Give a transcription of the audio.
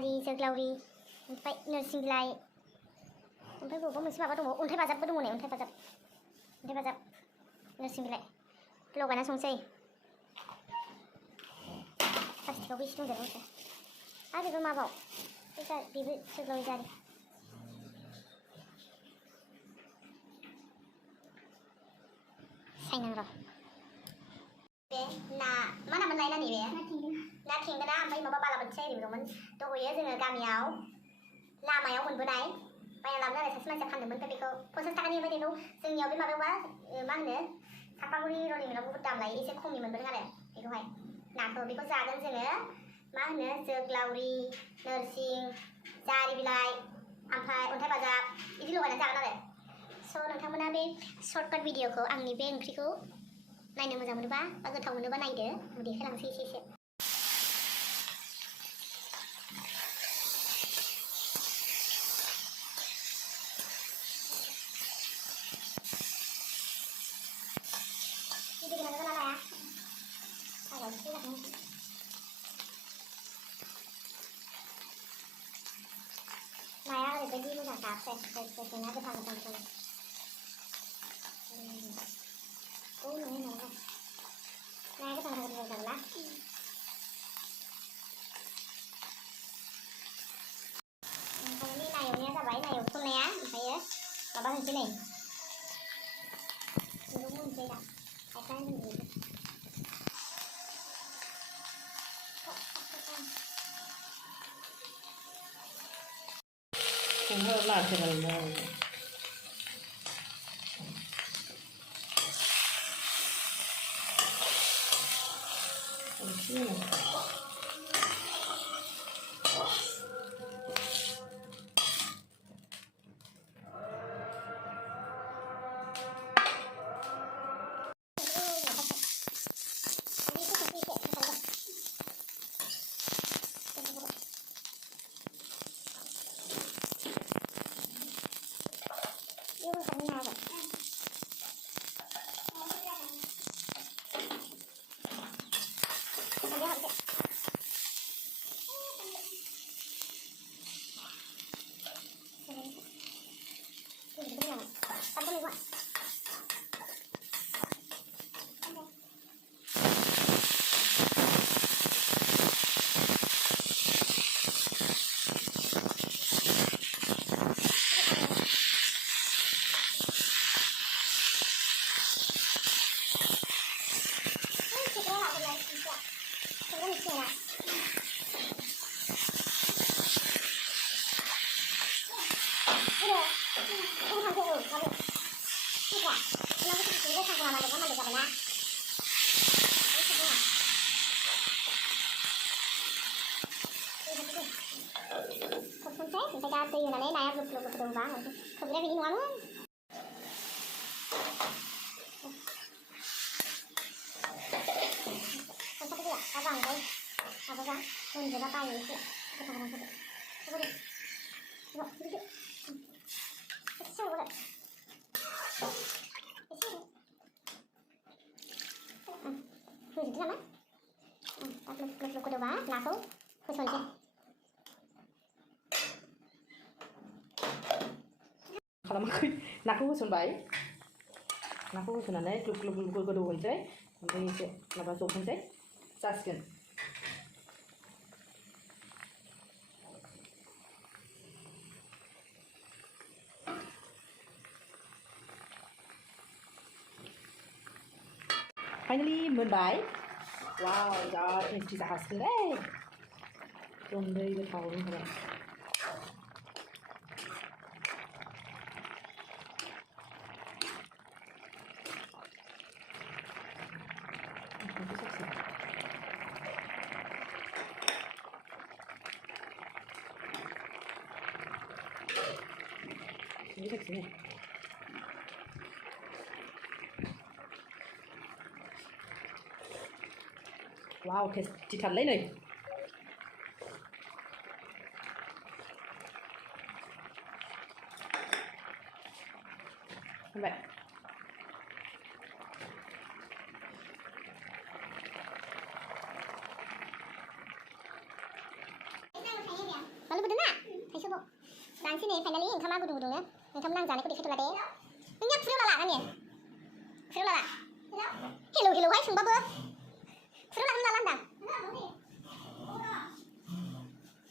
जारि जोग्लावरि ओमफ्राय नोरसिं बिलाइ ओमफ्राय बबेबा मोनसे माबा दङ अन्थाइ बाजाबबो दङ नै अन्थाइ बाजाब नोरसिं बिलाइ लगायना संसै प्लास्टिकआवबो एसे दंदेरो आरो बेबो माबाव बेबो जोग्लावरि जारि सायनां र' बे ना मा नामोनलाय नानि बे ना थेंगोना ओमफ्राय माबा बालाबोथिया एरि दंमोन दहयो जोङो गामियाव लामायाव मोनबोनाय बायना लाबोदों आरो सासे मानसिया फानदोंमोन ओमफ्राय बेखौ 50 थाखानि ओमफ्राय बेखौ जोंनियाव बे माबायावबा मा होनो सापागुरि रनिमिलाव बुहुद दाम लायो एसे खमनि मोनबोदों आरो बेखौहाय नाखौ बेखौ जागोन जोङो मा होनो जोग्लावरि नोरसिं जारि बिलाइ ओमफ्राय अन्थाइ बाजाब बिदि लगायनानै जागोन आरो स' नोंथांमोना बे सर्टकाट भिडिअखौ आंनि बे ओंख्रिखौ नायनो मोजां मोनोबा बा गोथाव मोनोबा नायदो आं देखायलांसै एसे नाया ओरैबायदि मोजांखा फ्रेस ना गोथां नाया गोथां जागोन ना ओमफ्राय नै ना एवनाया जाबाय ना एवथुमनाया ओमफ्रायो माबा होनसै नै बेखौ होनसै दा खायफा होनसै ओमफ्राय दा दै होनानै नाया ग्लब ग्लब गोदौबा खोबग्राया बिदि नङामोन खनसाबो जाया दा बांद्राय माबाबा मोनजोबा बायो एसे गोथां गोथां होजोबदो नामा दा ग्लब ग्लब गोदौबा नाखौ होसनसै खालामाखै नाखौ होसनबाय नाखौ होसननानै ग्लुब ग्लुब ग्लुब गोदौ होनोसै ओमफ्राय एसे माबा जबहोनोसै जासिगोन फाइनालि मोनबाय वाव बिराद टेस्टि जाखासिगोनलै गुन्दै गोथाव होनबाय 이렇게 wow tasty thật lấy này vậy रानसै नै फाइनालि ओंखामा गुदुंनो ओंखाम नांजानायखौ देखायथ'ला दे नोंनिया फुरौला ला ना ने फुरौला ला हेलौ हेलौहाय सोंबाबो